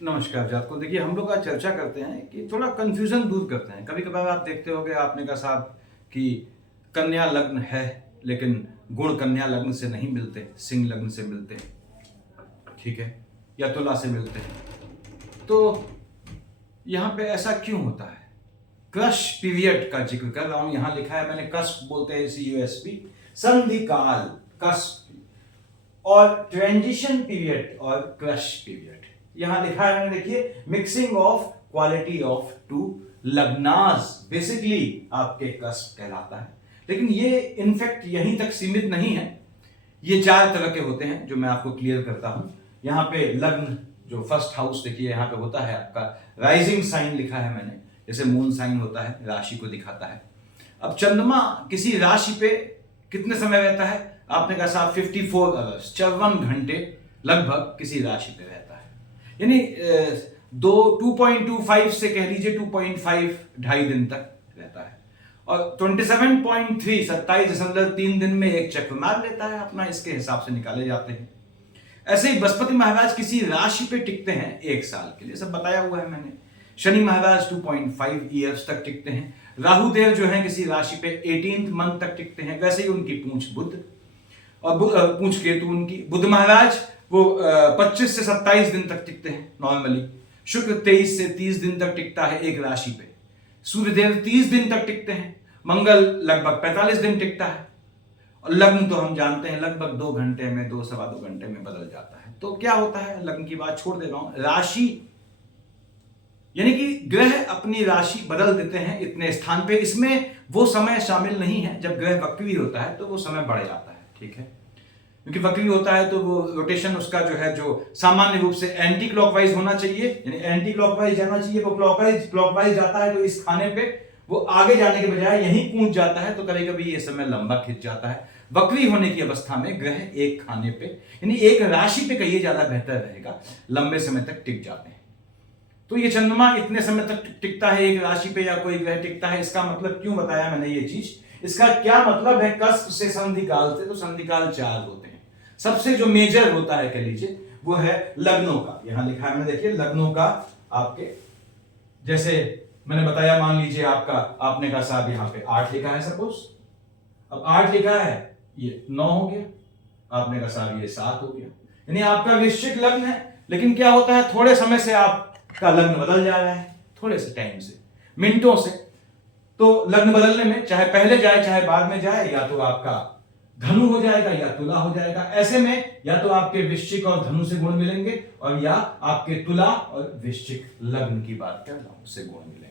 नमस्कार जातको। देखिए, हम लोग आज चर्चा करते हैं कि थोड़ा कंफ्यूजन दूर करते हैं। कभी कभार आप देखते होंगे, आपने कहा साहब कि कन्या लग्न है लेकिन गुण कन्या लग्न से नहीं मिलते, सिंह लग्न से मिलते हैं, ठीक है, या तुला से मिलते हैं। तो यहाँ पे ऐसा क्यों होता है? क्रश पीरियड का जिक्र कर रहा हूं। यहां लिखा है मैंने, कस्प बोलते हैं CUSP, संधि काल, कस्प और ट्रांजिशन पीरियड और क्रश पीरियड। यहां लिखा है मैंने, देखिए, mixing of quality of two लग्नास, बेसिकली आपके कस्प कहलाता है। लेकिन ये इनफैक्ट यहीं तक सीमित नहीं है। ये 4 तरह के होते हैं जो मैं आपको क्लियर करता हूं। यहाँ पे लग्न जो फर्स्ट हाउस, देखिए यहाँ पे होता है आपका राइजिंग साइन, लिखा है मैंने, जैसे मून साइन होता है, राशि को दिखाता है। अब चंद्रमा किसी राशि पे कितने समय रहता है? आपने कहा साहब 54 आवर्स, 54 घंटे लगभग किसी राशि पे रहता है। यानी 2.25 से कह लीजिए 2.5 ढाई दिन तक रहता है। और 27.3 27.3 दिन में एक चक्र मार लेता है अपना, इसके हिसाब से निकाले जाते हैं। ऐसे ही बृहस्पति महाराज किसी राशि पे टिकते हैं 1 साल के लिए, सब बताया हुआ है मैंने। शनि महाराज 2.5 ईयर्स तक टिकते हैं। राहु देव जो है किसी राशि पे 18th मंथ तक टिकते हैं। वैसे ही उनकी पूंछ बुध और पूंछ केतु उनकी। बुध महाराज वो 25 से 27 दिन तक टिकते हैं नॉर्मली। शुक्र 23 से 30 दिन तक टिकता है एक राशि पे। सूर्यदेव 30 दिन तक टिकते हैं। मंगल लगभग 45 दिन टिकता है। और लग्न तो हम जानते हैं लगभग 2 घंटे में, 2 सवा 2 घंटे में बदल जाता है। तो क्या होता है, लग्न की बात छोड़ दे रहा हूं। राशि यानी कि ग्रह अपनी राशि बदल देते हैं इतने स्थान पे। इसमें वो समय शामिल नहीं है। जब ग्रह वक्री होता है तो वो समय बढ़ जाता है, ठीक है, क्योंकि वक्री होता है तो वो रोटेशन उसका जो है, जो सामान्य रूप से एंटी क्लॉकवाइज होना चाहिए, यानी एंटी क्लॉकवाइज जाना चाहिए, वो क्लॉकवाइज जाता है। तो इस खाने पे वो आगे जाने के बजाय यहीं पहुंच जाता है, तो कभी कभी ये समय लंबा खिंच जाता है। वक्री होने की अवस्था में ग्रह एक खाने पे, यानी एक राशि पे कहिए, ज्यादा बेहतर रहेगा, लंबे समय तक टिक जाते हैं। तो ये चंद्रमा इतने समय तक टिकता है एक राशि पे, या कोई ग्रह टिकता है, इसका मतलब क्यों बताया मैंने ये चीज? इसका क्या मतलब है कस्प से संधि काल से? तो संधि काल 4 होते हैं। सबसे जो मेजर होता है कह लीजिए वो है लग्नों का। यहां लिखा है मैंने, देखिए, लग्नों का आपके, जैसे मैंने बताया, मान लीजिए आपका, आपने कहा साहब यहाँ पे 8 लिखा है सपोज। अब 8 लिखा है, ये 9 हो गया। आपने कहा साहब ये 7 हो गया। यानी आपका वृश्चिक लग्न है, लेकिन क्या होता है, थोड़े समय से आपका लग्न बदल जा रहा है, थोड़े से टाइम से, मिनटों से। तो लग्न बदलने में चाहे पहले जाए चाहे बाद में जाए, या तो आपका धनु हो जाएगा या तुला हो जाएगा। ऐसे में या तो आपके वृश्चिक और धनु से गुण मिलेंगे, और या आपके तुला और वृश्चिक लग्न की बात कर रहा हूं, उससे गुण मिलेंगे।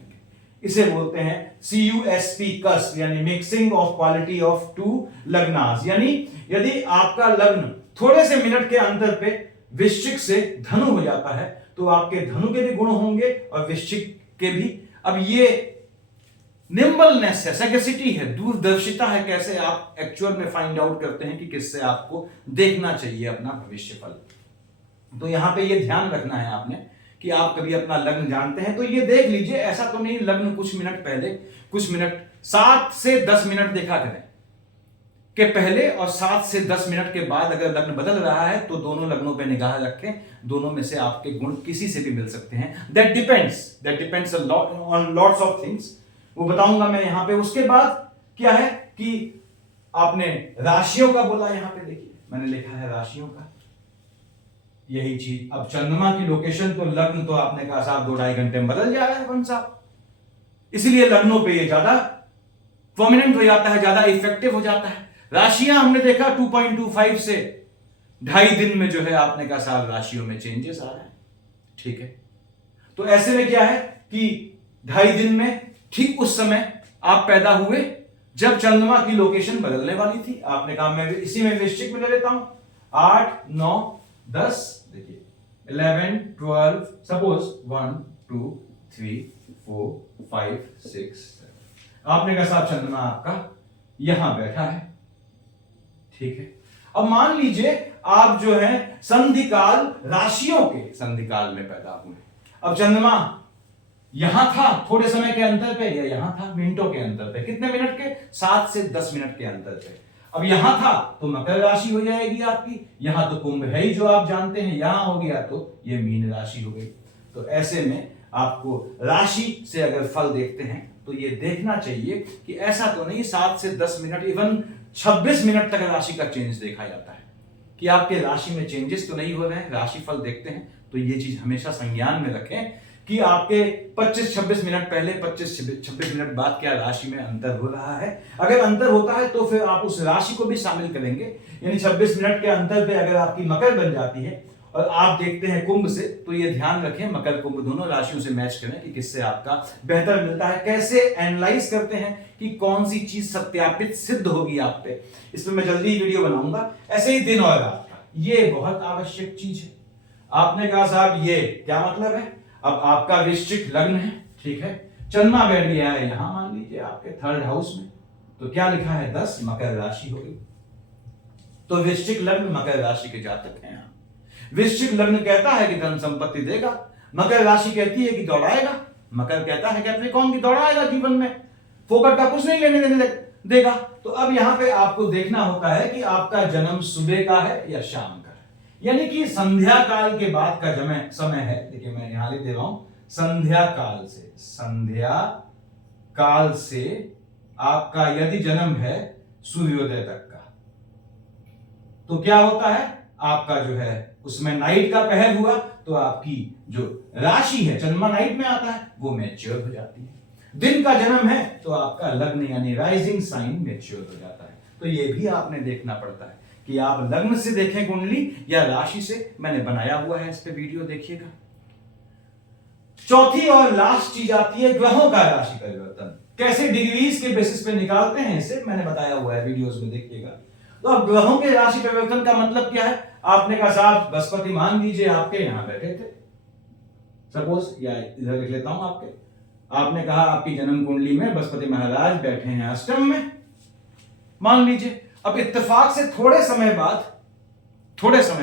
इसे बोलते हैं CUSP, कस्प, यानी mixing of quality of two लग्नास। यानी यदि आपका लग्न थोड़े से मिनट के अंतर पे वृश्चिक से धनु हो जाता है, तो आपके धनु के भी गुण होंगे और वृश्चिक के भी। अब ये निम्बलनेस है, सैगसिटी है, दूरदर्शिता है, कैसे आप एक्चुअल में फाइंड आउट करते हैं कि किससे आपको देखना चाहिए अपना भविष्य फल। तो यहां पे ये ध्यान रखना है आपने कि आप कभी अपना लग्न जानते हैं तो ये देख लीजिए। ऐसा तो नहीं लग्न कुछ मिनट पहले, कुछ मिनट 7 से 10 मिनट देखा करें के पहले, और 7 से 10 मिनट के बाद अगर लग्न बदल रहा है तो दोनों लग्नों पे निगाह रखें। दोनों में से आपके गुण किसी से भी मिल सकते हैं। That depends on lots of things, वो बताऊंगा मैं यहां पे। उसके बाद क्या है कि आपने राशियों का बोला, यहां पे देखिए मैंने लिखा है राशियों का, यही चीज। अब चंद्रमा की लोकेशन, तो लग्न तो आपने कहा साहब 2-2.5 घंटे में बदल जा रहा है कौन साहब, इसीलिए लग्नों पे ये ज्यादा प्रोमिनेंट हो जाता है, ज्यादा इफेक्टिव हो जाता है। राशियां हमने देखा 2.25 से 2.5 दिन में जो है, आपने कहा साहब राशियों में चेंजेस आ रहे हैं, ठीक है। तो ऐसे में क्या है कि 2.5 दिन में ठीक उस समय आप पैदा हुए जब चंद्रमा की लोकेशन बदलने वाली थी। आपने कहा मैं इसी में वृश्चिक में ले लेता हूं, 8, 9, 10, देखिए 11, 12, सपोज 1, 2, 3, 4, 5, 6, 7। आपने कहा साहब चंद्रमा आपका यहां बैठा है, ठीक है। अब मान लीजिए आप जो है संधिकाल, राशियों के संधिकाल में पैदा हुए। अब चंद्रमा यहां था थोड़े समय के अंतर पे, या यहां था मिनटों के अंतर पे, कितने मिनट के, 7 से 10 मिनट के अंतर पे। अब यहां था तो मकर राशि हो जाएगी आपकी, यहां तो कुंभ है ही जो आप जानते हैं, यहां हो गया तो ये मीन राशि हो गई। तो ऐसे में आपको राशि से अगर फल देखते हैं तो ये देखना चाहिए कि ऐसा तो नहीं 7 से 10 मिनट इवन 26 मिनट तक राशि का चेंज देखा जाता है कि आपके राशि में चेंजेस तो नहीं हो रहे हैं। राशि फल देखते हैं तो ये चीज हमेशा संज्ञान में रखें कि आपके 25-26 मिनट पहले 25-26 मिनट बाद क्या राशि में अंतर हो रहा है। अगर अंतर होता है तो फिर आप उस राशि को भी शामिल करेंगे, यानी 26 मिनट के अंतर पे अगर आपकी मकर बन जाती है और आप देखते हैं कुंभ से, तो ये ध्यान रखें मकर कुंभ दोनों राशियों से मैच करें कि किससे आपका बेहतर मिलता है। कैसे एनालाइज करते हैं कि कौन सी चीज सत्यापित सिद्ध होगी आप पे, इस पर मैं जल्दी वीडियो बनाऊंगा। ऐसे ही दिन और रात का ये बहुत आवश्यक चीज है। आपने कहा साहब ये क्या मतलब है, अब आपका वृश्चिक लग्न है, ठीक है, चंद्रमा बैठ गया है यहां मान लीजिए आपके 3rd हाउस में, तो क्या लिखा है 10 मकर राशि होगी। तो वृश्चिक लग्न मकर राशि के जातक हैं। वृश्चिक लग्न कहता है कि धन संपत्ति देगा, मकर राशि कहती है कि दौड़ाएगा। मकर कहता है कि अपने कौन की दौड़ाएगा, जीवन में फोकट का कुछ नहीं लेने देने देगा। तो अब यहां पे आपको देखना होता है कि आपका जन्म सुबह का है या शाम का है, यानी कि संध्या काल के बाद का समय है। देखिए मैं यहां लिख दे रहा हूं संध्या काल से आपका यदि जन्म है सूर्योदय तक का, तो क्या होता है आपका जो है उसमें नाइट का पहर हुआ तो आपकी जो राशि है चंद्रमा नाइट में आता है वो मैच्योर हो जाती है। दिन का जन्म है तो आपका लग्न यानी राइजिंग साइन मैच्योर हो जाता है। तो ये भी आपने देखना पड़ता है कि आप लग्न से देखें कुंडली या राशि से, मैंने बनाया हुआ है, इस पे वीडियो देखिएगा। चौथी और लास्ट चीज आती है ग्रहों का राशि परिवर्तन। कैसे डिग्रीज के बेसिस पे निकालते हैं इसे मैंने बताया हुआ है, वीडियोस में देखिएगा। तो अब ग्रहों के राशि परिवर्तन का मतलब क्या है, आपने कहा साहब बृहस्पति मान लीजिए आपके यहां बैठे थे, सपोज, या इधर लिख लेता हूं आपने कहा आपकी जन्म कुंडली में बृहस्पति महाराज बैठे हैं अष्टम में मान लीजिए। अब इत्तेफाक से थोड़े समय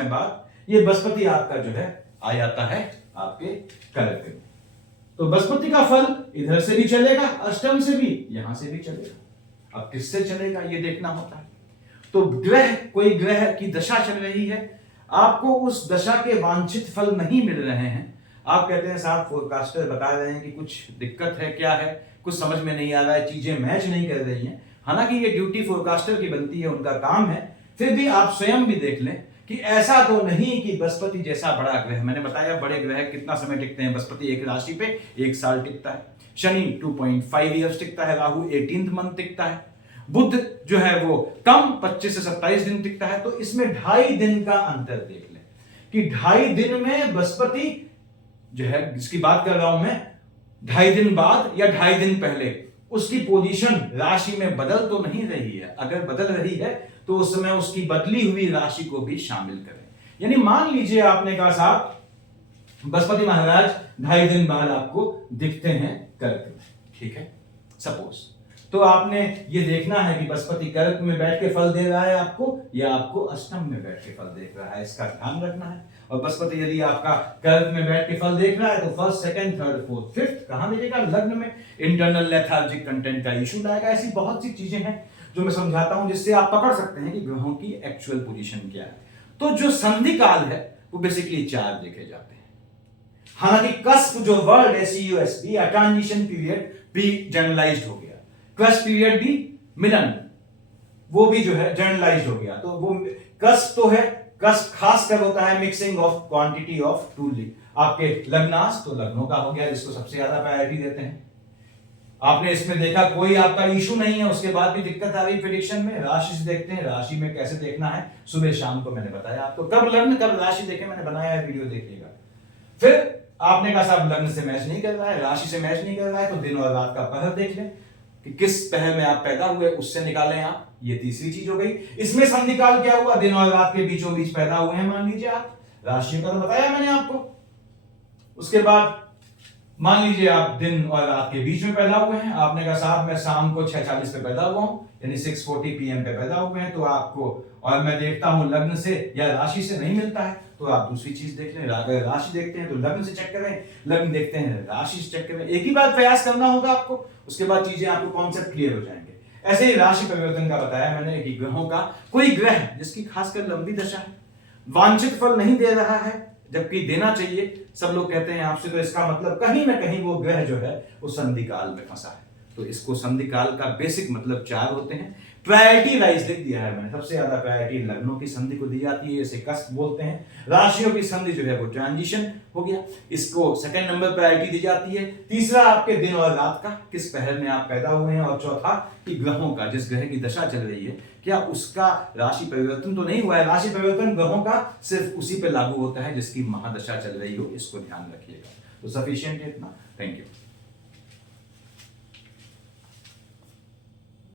बाद ये बृहस्पति आपका जो है आ जाता है आपके कर्क में। तो बृहस्पति का फल इधर से भी चलेगा, अष्टम से भी, यहां से भी चलेगा। अब किससे चलेगा ये देखना होता है। तो कोई ग्रह की दशा चल रही है, आपको उस दशा के वांछित फल नहीं मिल रहे हैं, आप कहते हैं साहब फोरकास्टर बता रहे हैं कि कुछ दिक्कत है, क्या है, कुछ समझ में नहीं आ रहा है, चीजें मैच नहीं कर रही हैं। हालांकि ये ड्यूटी फोरकास्टर की बनती है, उनका काम है, फिर भी आप स्वयं भी देख लें कि ऐसा तो नहीं कि बृहस्पति जैसा बड़ा ग्रह, मैंने बताया बड़े ग्रह कितना समय टिकते हैं, बृहस्पति एक राशि पे 1 साल टिकता है, शनि 2.5 ईयर्स टिकता है, राहु 18th मंथ टिकता है, बुध जो है वो कम 25 से 27 दिन टिकता है। तो इसमें 2.5 दिन का अंतर देख लें कि 2.5 दिन में बृहस्पति जो है जिसकी बात कर रहा हूं मैं, 2.5 दिन बाद या 2.5 दिन पहले उसकी पोजीशन राशि में बदल तो नहीं रही है। अगर बदल रही है तो उस समय उसकी बदली हुई राशि को भी शामिल करें। यानी मान लीजिए आपने कहा साहब बृहस्पति महाराज 2.5 दिन बाद आपको दिखते हैं कर्क में, ठीक है सपोज, तो आपने ये देखना है कि बृहस्पति कर्क में बैठ के फल दे रहा है आपको या आपको अष्टम में बैठ के फल देख रहा है, इसका ध्यान रखना है। और बृहस्पति यदि आपका कर्क में बैठ के फल देख रहा है तो 1st, 2nd, 3rd, 4th, 5th कहां देखेगा, लग्न में। इंटरनल लेथार्जिक कंटेंट का इशू लाएगा। ऐसी बहुत सी चीजें हैं जो मैं समझाता हूं जिससे आप पकड़ सकते हैं कि ग्रहों की एक्चुअल पोजीशन क्या है। तो जो संधि काल है वो बेसिकली 4 देखे जाते हैं। हालांकि कस्प जो वर्ड है CUSP या ट्रांजिशन पीरियड भी जनरलाइज्ड हो गया, कस्प पीरियड भी, मिलन वो भी जो है जनरलाइज्ड हो गया। तो वो कस्प तो है, कस्प खास कर होता है mixing of quantity of two आपके लग्नास, तो लग्नों का हो गया जिसको सबसे ज्यादा प्रायोरिटी देते हैं। आपने इसमें देखा कोई आपका इशू नहीं है, उसके बाद भी दिक्कत आ रही प्रेडिक्शन में। राशि से देखते हैं, राशि में कैसे देखना है सुबह शाम को मैंने बताया आपको, कब लग्न कब राशि देखें मैंने बनाया है, वीडियो देखिएगा। फिर आपने कहा साहब लग्न से मैच नहीं कर रहा है, राशि से मैच नहीं कर रहा है, तो दिन और रात का पहर देख लें कि किस पहर में आप पैदा हुए उससे निकालें आप, ये तीसरी चीज हो गई। इसमें संधि काल क्या हुआ, दिन और रात के बीचों बीच पैदा हुए हैं मान लीजिए आप, राशियों का तो बताया मैंने आपको। उसके बाद मान लीजिए आप दिन और रात के बीच में पैदा हुए हैं, आपने कहा साहब मैं शाम को 6:40 पे पैदा हुआ हूं, यानी 6:40 PM पे पैदा हुए हैं, तो आपको, और मैं देखता हूं लग्न से या राशि से नहीं मिलता है, तो आप दूसरी चीज देख लें। अगर राशि देखते हैं तो लग्न से चेक करें, लग्न देखते हैं राशि से चेक करें, एक ही बार प्रयास करना होगा आपको, उसके बाद चीजें आपको कॉन्सेप्ट क्लियर हो जाएंगे। ऐसे ही राशि परिवर्तन का बताया मैंने कि ग्रहों का कोई ग्रह जिसकी खासकर लंबी दशा है, वांछित फल नहीं दे रहा है, जबकि देना चाहिए। सब लोग कहते हैं आपसे, तो इसका मतलब कहीं ना कहीं वो ग्रह जो है वो संधि काल में फंसा है। तो इसको संधि काल का बेसिक मतलब 4 होते हैं। प्रायोरिटी वाइज लिख दिया है मैंने। सबसे ज्यादा प्रायोरिटी लग्नों की संधि को दी जाती है, इसे कस्प बोलते हैं। राशियों की संधि जो है वो ट्रांजिशन हो गया, इसको सेकंड नंबर प्रायोरिटी दी जाती है। तीसरा आपके दिन और रात का, किस पहर में आप पैदा हुए हैं। और चौथा कि ग्रहों का, जिस ग्रह की दशा चल रही है क्या उसका राशि परिवर्तन तो नहीं हुआ है। राशि परिवर्तन ग्रहों का सिर्फ उसी पे लागू होता है जिसकी महादशा चल रही हो, इसको ध्यान रखिएगा। तो सफिशिएंट है इतना। Thank you.